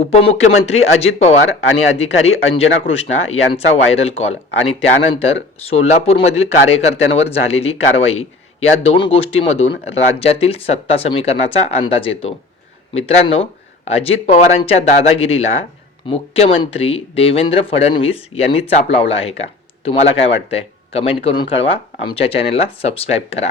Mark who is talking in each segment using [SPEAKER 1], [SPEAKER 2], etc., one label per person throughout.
[SPEAKER 1] उपमुख्यमंत्री अजित पवार आणि अधिकारी अंजना कृष्णा यांचा व्हायरल कॉल आणि त्यानंतर सोलापूरमधील कार्यकर्त्यांवर झालेली कारवाई या दोन गोष्टीमधून राज्यातील सत्ता समीकरणाचा अंदाज येतो. मित्रांनो अजित पवारांच्या दादागिरीला मुख्यमंत्री देवेंद्र फडणवीस यांनी चाप लावला आहे का? तुम्हाला काय वाटतंय? कमेंट करून कळवा. आमच्या चॅनेलला सबस्क्राईब करा.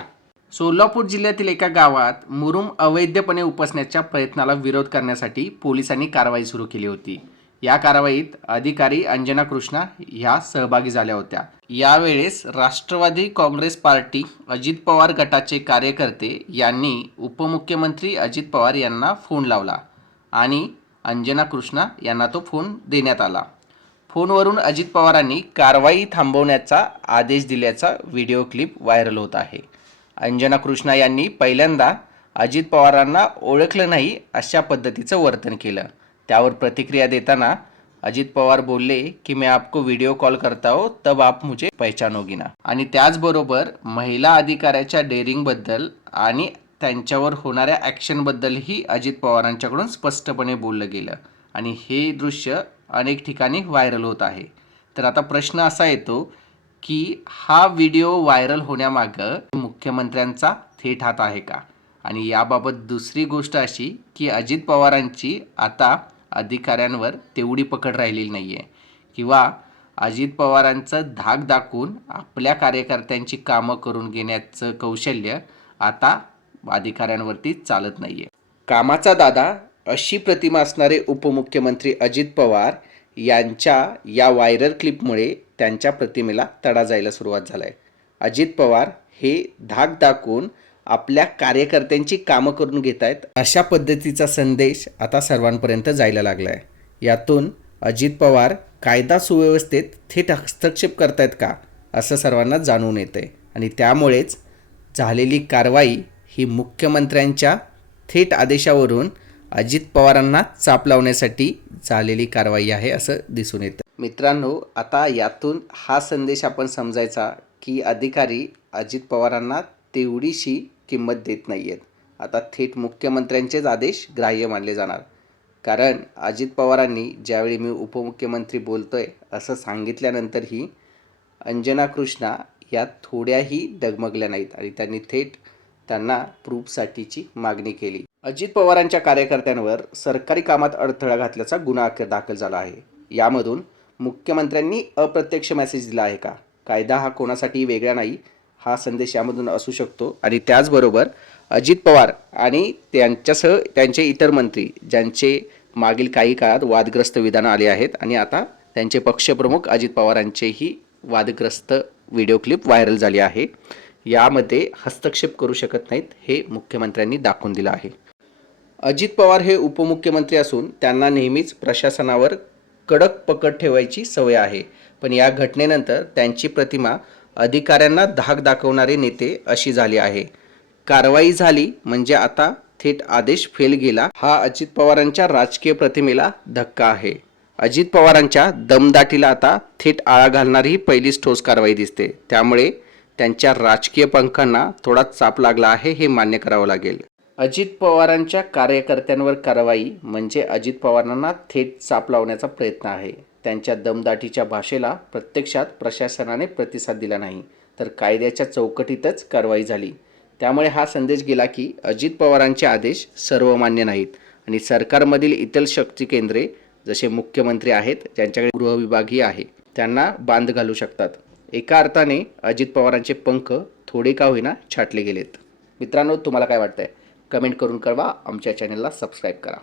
[SPEAKER 1] सोलापूर जिल्ह्यातील एका गावात मुरुम अवैधपणे उपसण्याच्या प्रयत्नाला विरोध करण्यासाठी पोलिसांनी कारवाई सुरू केली होती. या कारवाईत अधिकारी अंजना कृष्णा ह्या सहभागी झाल्या होत्या. यावेळेस राष्ट्रवादी काँग्रेस पार्टी अजित पवार गटाचे कार्यकर्ते यांनी उपमुख्यमंत्री अजित पवार यांना फोन लावला आणि अंजना कृष्णा यांना तो फोन देण्यात आला. फोनवरून अजित पवारांनी कारवाई थांबवण्याचा आदेश दिल्याचा व्हिडिओ क्लिप व्हायरल होत आहे. अंजना कृष्णा यांनी पहिल्यांदा अजित पवारांना ओळखलं नाही अशा पद्धतीचं वर्तन केलं. त्यावर प्रतिक्रिया देताना अजित पवार बोलले की मी आपको व्हिडिओ कॉल करता हो तब आप मुझे पहचानोगी ना. आणि त्याचबरोबर महिला अधिकाऱ्याच्या डेअरिंगबद्दल आणि त्यांच्यावर होणाऱ्या ॲक्शनबद्दलही अजित पवारांच्याकडून स्पष्टपणे बोललं गेलं. आणि हे दृश्य अनेक ठिकाणी व्हायरल होत आहे. तर आता प्रश्न असा येतो की हा व्हिडिओ व्हायरल होण्यामागं मुख्यमंत्र्यांचा थेट हात आहे का? आणि याबाबत दुसरी गोष्ट अशी की अजित पवारांची आता अधिकाऱ्यांवर तेवढी पकड राहिलेली नाही आहे किंवा अजित पवारांचं धाक दाखवून आपल्या कार्यकर्त्यांची कामं करून घेण्याचं कौशल्य आता अधिकाऱ्यांवरती चालत नाही आहे कामाचा दादा अशी प्रतिमा असणारे उपमुख्यमंत्री अजित पवार यांच्या या व्हायरल क्लिपमुळे त्यांच्या प्रतिमेला तडा जायला सुरुवात झाला आहे अजित पवार हे धाक दाखवून आपल्या कार्यकर्त्यांची कामं करून घेत आहेत अशा पद्धतीचा संदेश आता सर्वांपर्यंत जायला लागला आहे यातून अजित पवार कायदा सुव्यवस्थेत थेट हस्तक्षेप करतायत का असं सर्वांना जाणून येतं आहे आणि त्यामुळेच झालेली कारवाई ही मुख्यमंत्र्यांच्या थेट आदेशावरून अजित पवारांना चाप लावण्यासाठी झालेली कारवाई आहे असं दिसून येतं. मित्रांनो आता यातून हा संदेश आपण समजायचा की अधिकारी अजित पवारांना तेवढीशी किंमत देत नाही आहेत आता थेट मुख्यमंत्र्यांचेच आदेश ग्राह्य मानले जाणार. कारण अजित पवारांनी ज्यावेळी मी उपमुख्यमंत्री बोलतो आहे असं सांगितल्यानंतरही अंजना कृष्णा या थोड्याही डगमगल्या नाहीत आणि त्यांनी थेट त्यांना प्रूफसाठीची मागणी केली. अजित पवारांच्या कार्यकर्त्यांवर सरकारी कामात अडथळा घातल्याचा गुन्हा अखेर दाखल झाला आहे. यामधून मुख्यमंत्र्यांनी अप्रत्यक्ष मेसेज दिला आहे का? कायदा हा कोणासाठी वेगळा नाही हा संदेश यामधून असू शकतो. आणि त्याचबरोबर अजित पवार आणि त्यांच्यासह त्यांचे इतर मंत्री ज्यांचे मागील काही काळात वादग्रस्त विधानं आले आहेत आणि आता त्यांचे पक्षप्रमुख अजित पवारांचेही वादग्रस्त व्हिडिओ क्लिप व्हायरल झाली आहे. यामध्ये हस्तक्षेप करू शकत नाहीत हे मुख्यमंत्र्यांनी दाखवून दिलं आहे. अजित पवार हे उपमुख्यमंत्री असून त्यांना नेहमीच प्रशासनावर कडक पकड ठेवायची सवय आहे. पण या घटनेनंतर त्यांची प्रतिमा अधिकाऱ्यांना धाक दाखवणारे नेते अशी झाली आहे. कारवाई झाली म्हणजे आता थेट आदेश फेल गेला. हा अजित पवारांच्या राजकीय प्रतिमेला धक्का आहे. अजित पवारांच्या दमदाटीला आता थेट आळा घालणारी ही पहिलीच ठोस कारवाई दिसते. त्यामुळे त्यांच्या राजकीय पंखांना थोडा चाप लागला आहे हे मान्य करावं लागेल. अजित पवारांच्या कार्यकर्त्यांवर कारवाई म्हणजे अजित पवारांना थेट चाप लावण्याचा प्रयत्न आहे. त्यांच्या दमदाटीच्या भाषेला प्रत्यक्षात प्रशासनाने प्रतिसाद दिला नाही तर कायद्याच्या चौकटीतच कारवाई झाली. त्यामुळे हा संदेश गेला की अजित पवारांचे आदेश सर्वमान्य नाहीत आणि सरकारमधील इतर शक्ती केंद्रे जसे मुख्यमंत्री आहेत ज्यांच्याकडे गृहविभागही आहे त्यांना बांध घालू शकतात. एका अर्थाने अजित पवारांचे पंख थोडे का होईना छाटले गेलेत. मित्रांनो तुम्हाला काय वाटतंय? कमेंट करून कळवा. आमच्या चॅनलला सबस्क्राईब करा.